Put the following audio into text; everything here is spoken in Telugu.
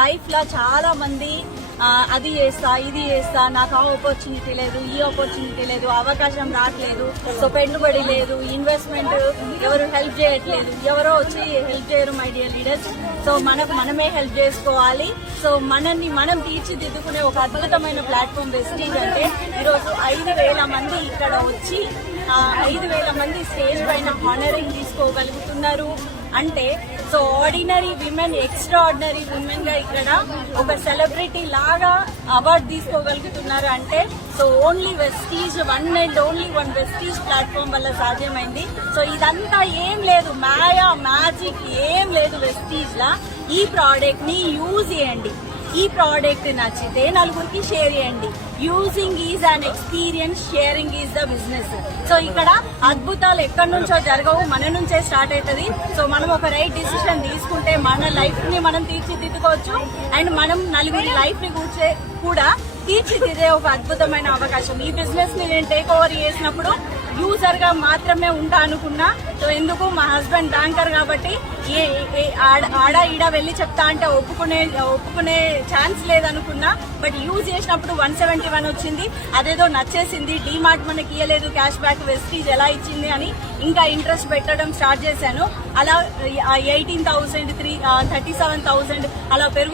లైఫ్ లో చాలా మంది అది చేస్తా ఇది చేస్తా, నాకు ఆ ఆపర్చునిటీ లేదు, ఈ ఆపర్చునిటీ లేదు, అవకాశం రావట్లేదు, సో పెట్టుబడి లేదు, ఇన్వెస్ట్మెంట్ ఎవరు హెల్ప్ చేయట్లేదు, ఎవరో వచ్చి హెల్ప్ చేయరు మై డియర్ లీడర్స్. సో మనమే హెల్ప్ చేసుకోవాలి. సో మనల్ని మనం తీర్చిదిద్దుకునే ఒక అద్భుతమైన ప్లాట్ఫామ్ వెస్టీజ్. అంటే ఈరోజు 5,000 మంది ఇక్కడ వచ్చి 5,000 మంది స్టేజ్ పైన హానరింగ్ తీసుకోగలుగుతున్నారు. అంటే so ordinary women extra ordinary women గా ఇక్కడ ఒక సెలబ్రిటీ లాగా అవార్డు తీసుకోగలుగుతున్నారు. అంటే so only Vestige, one and only one Vestige platform వల్ల సాధ్యమైంది. సో ఇదంతా ఏం లేదు, మాయా మ్యాజిక్ ఏం లేదు వెస్టీజ్ లా. ఈ ప్రోడక్ట్ ని యూజ్ చేయండి. ఈ ప్రోడక్ట్ నచ్చితే నలుగురికి షేర్ చేయండి. Using is an experience, sharing is the business. So ఇక్కడ అద్భుతాలు ఎక్కడి నుంచో జరగవు, మన నుంచే స్టార్ట్ అవుతుంది. సో మనం ఒక రైట్ డిసిషన్ తీసుకుంటే మన లైఫ్ ని మనం తీర్చిదిద్దుకోవచ్చు. అండ్ మనం నలుగురి లైఫ్ ని కూడా తీర్చిదిద్దే ఒక అద్భుతమైన అవకాశం. ఈ బిజినెస్ ని నేను టేక్ ఓవర్ చేసినప్పుడు యూజర్ గా మాత్రమే ఉంటా అనుకున్నా. సో ఎందుకు, మా హస్బెండ్ బ్యాంకర్ కాబట్టి ఆడ ఈడ వెళ్లి చెప్తా అంటే ఒప్పుకునే ఛాన్స్ లేదనుకున్నా. బట్ యూజ్ చేసినప్పుడు 171 వచ్చింది, అదేదో నచ్చేసింది. డీమార్ట్ మనకి ఇయ్యలేదు క్యాష్ బ్యాక్, వెస్టీజ్ ఎలా ఇచ్చింది అని ఇంకా ఇంట్రెస్ట్ పెట్టడం స్టార్ట్ చేశాను. అలా 18,000, 37,000 అలా పెరుగు